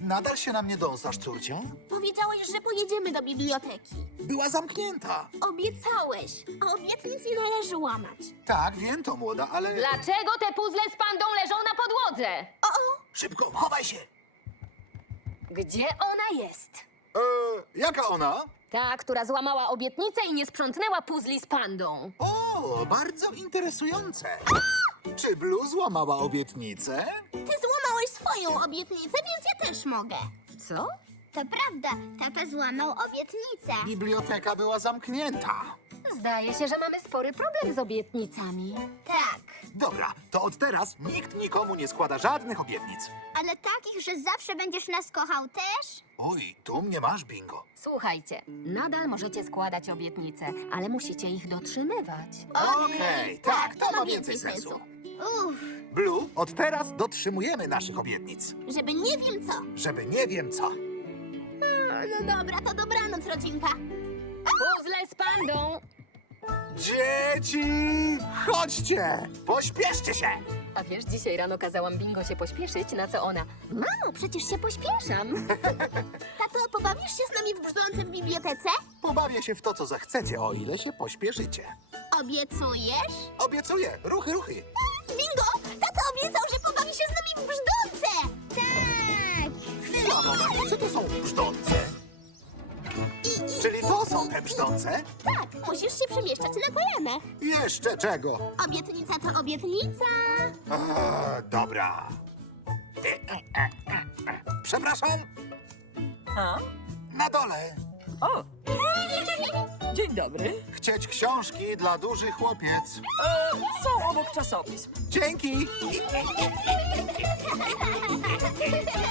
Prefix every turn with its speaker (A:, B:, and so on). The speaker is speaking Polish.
A: Nadal się na mnie dąsasz, córcią?
B: Powiedziałeś, że pojedziemy do biblioteki.
A: Była zamknięta.
B: Obiecałeś, a obietnic nie należy łamać.
A: Tak, wiem to, młoda, ale...
C: Dlaczego te puzzle z pandą leżą na podłodze?
A: Szybko, chowaj się!
C: Gdzie ona jest?
A: Jaka ona?
C: Ta, która złamała obietnicę i nie sprzątnęła puzli z pandą.
A: O, bardzo interesujące. Czy Blue złamała obietnicę?
B: Ty złamałeś swoją obietnicę, więc ja też mogę.
C: Co?
B: To prawda, Pepe złamał obietnicę.
A: Biblioteka była zamknięta.
C: Zdaje się, że mamy spory problem z obietnicami.
B: Tak,
A: Dobra, to od teraz nikt nikomu nie składa żadnych obietnic.
B: ale takich, że zawsze będziesz nas kochał też?
A: Oj, tu mnie masz, bingo.
C: Słuchajcie, nadal możecie składać obietnice, ale musicie ich dotrzymywać.
A: Okej, tak, to ma więcej sensu.
B: Uff,
A: Blue, od teraz dotrzymujemy naszych obietnic.
B: żeby nie wiem co.
A: Żeby nie wiem co.
B: No dobra, to dobranoc, rodzinka.
C: Puzzle z pandą!
A: Dzieci, chodźcie! Pośpieszcie się!
C: A wiesz, dzisiaj rano kazałam Bingo się pośpieszyć, na co ona? Mamo, przecież się pośpieszam.
B: Tato, pobawisz się z nami w brzdące w bibliotece?
A: Pobawię się w to, co zechcecie, o ile się pośpieszycie.
B: Obiecujesz?
A: Obiecuję, ruchy, ruchy.
B: Bingo! Tato obiecał, że pobawi się z nami w brzdące! Tak!
A: Chwila, moment, co to są brzdące? Czyli to są te brzdące?
B: Tak, musisz się przemieszczać na kolanach.
A: Jeszcze czego?
B: Obietnica to obietnica.
A: Dobra. Przepraszam,
D: A?
A: na dole.
D: O! Dzień dobry.
A: Chcieć książki dla dużych chłopiec.
D: Są obok czasopism.
A: Dzięki.